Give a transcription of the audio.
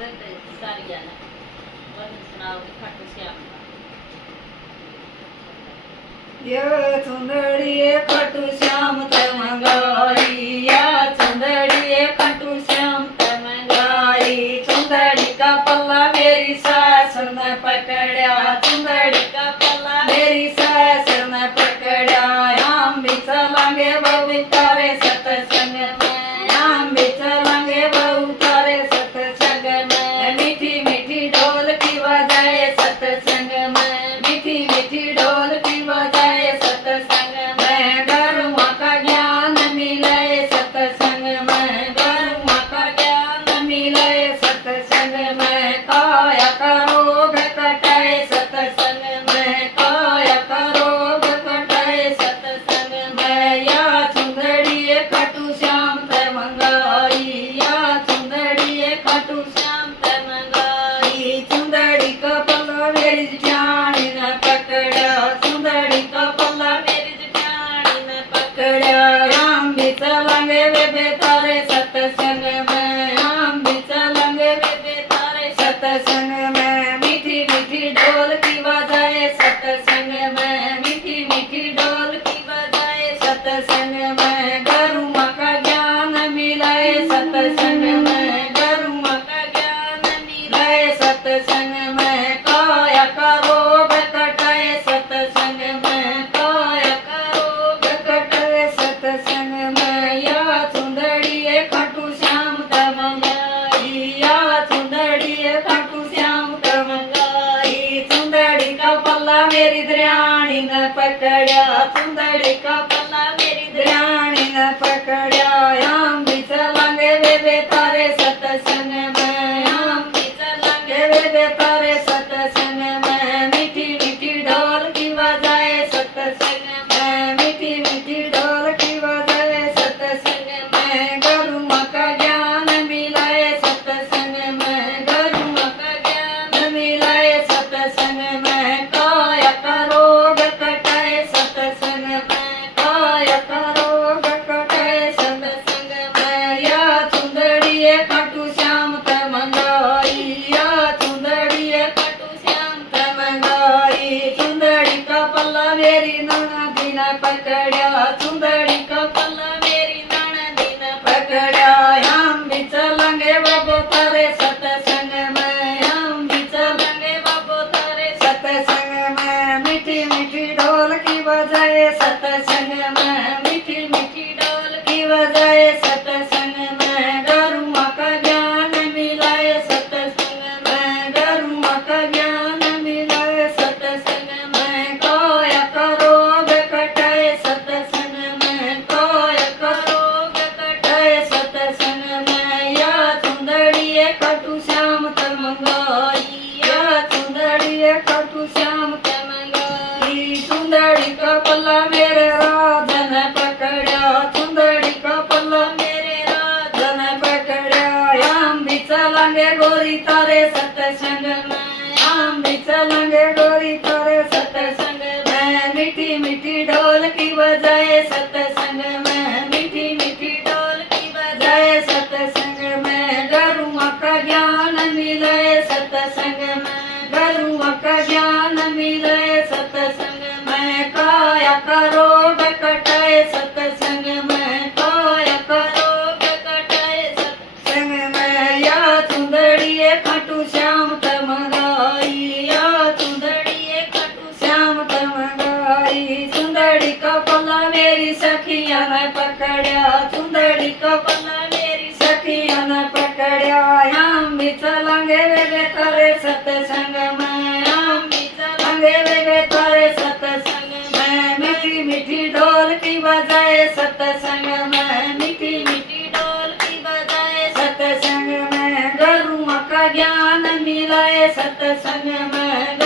सारिया ने वरन सुनाओगे खाटू श्याम का। ये चुंदड़िए खाटू श्याम ते मंगाई, या चुंदड़िए खाटू श्याम ते मंगाई। चुंदड़ी का पल्ला मेरी सास ने पकड़ा, चुंदड़ी का पल्ला मेरी सास ने पकड़ा। हम भी चलेंगे बहू तारे सत्संग में, हम भी चलेंगे बहू तारे सत्संग में। मीठी मीठी ढोल की बजाए सत्संग में, मीठी मीठी ढोल की बजाए सत्संग में। गुरुओं का ज्ञान मिले सत्संग में, गुरुओं का ज्ञान मिले सत्संग में। काया का रोग कटाए सत्संग में, काया का रोग कटाए सत्संग में। या चुंदड़िए खाटू श्याम ते मंगाई, या चुंदड़िए खाटू श्याम ते मंगाई। चुंदड़ी का पल्ला मेरी जेठानी ने पकड़ा, चुंदड़ी का पल्ला मेरी जेठानी ने पकड़ा। हम भी चलेंगे बेबे तारे सत्संग में, हम भी चलेंगे बेबे तारे सत्संग में। मीठी मीठी ढोल की बजाए सत्संग में, मीठी मीठी ढोल की बजाए सत्संग में। गुरुओं का ज्ञान मिलाए सत्संग में, गुरुओं का ज्ञान मिलाए सत्संग में। काया का रोग कटाए सत्संग में, काया का रोग कटाए सत्संग में। या चुंदड़िए खाटू श्याम ते मंगाई, या चुंदड़िए खाटू श्याम ते मंगाई। चुंदड़ी का पल्ला मेरी दरियाणी ने पकड़ा, चुंदड़ी का पल्ला मेरी दरियाणी ने पकड़ा। हम भी चलेंगे बेबे तारे सत्संग में, हम भी चलेंगे बेबे तारे सत्संग में। मीठी मीठी ढोल की बजाए सत्संग में, मीठी मीठी ढोल की बजाए सत्संग में। गुरुओं का ज्ञान मिलाए सत्संग में, गुरुओं का ज्ञान मिलाए सत्संग में। काया का रोग कटाए सत्संग में, काया का रोग कटाए सत्संग में। या चुंदड़िए खाटू श्याम ते मंगाई, या चुंदड़िए खाटू श्याम ते मंगाई। चुंदड़ी का पल्ला मेरी ननदी ने पकड़ा, चुंदड़ी का पल्ला मेरी ननदी ने पकड़ा। हम भी चलेंगे बाबू तारे सत्संग में, हम भी चलेंगे बाबू तारे सत्संग में। मीठी मीठी ढोल की बजाए सत्संग में, मीठी मीठी ढोल की बजाए सत्संग में। गुरुओं का ज्ञान मिलाए सत्संग में, गुरुओं का ज्ञान मिलाए सत्संग में। काया का रोग कटाए सत्संग में, काया का रोग कटाए सत्संग में। या चुंदड़िए खाटू श्याम ते मंगाई, या चुंदड़िए खाटू श्याम ते मंगाई। चुंदड़ी का पल्ला मेरे राजा ने पकड़ा, चुंदड़ी का पल्ला मेरे राजा ने पकड़ा। हम भी चलेंगे गोरी तारे सत्संग में, हम भी चलेंगे गोरी तारे सत्संग में। मीठी मीठी ढोल की बजाए सत्संग में, मीठी मीठी ढोल की बजाए सत्संग में। गुरुओं का ज्ञान मिले सत्संग में, गुरुओं का ज्ञान मिले सत्संग में। काया का रोग कटाए सत्संग में, काया का रोग कटाए सत्संग में। या चुंदड़िए खाटू श्याम ते मंगाई, या चुंदड़िए खाटू श्याम ते मंगाई। चुंदड़ी का पल्ला मेरी सखिया ने पकड़ा, चुंदड़ी का पल्ला मेरी सखिया ने पकड़ा। हम भी चलेंगे बेबे तारे सत्संग में, हम भी चलेंगे बेबे तारे सत्संग में। मीठी मीठी ढोल की बजाए सत्संग में, मीठी मीठी ढोल की बजाए सत्संग में। गुरुओं का ज्ञान मिलाए सत्संग में,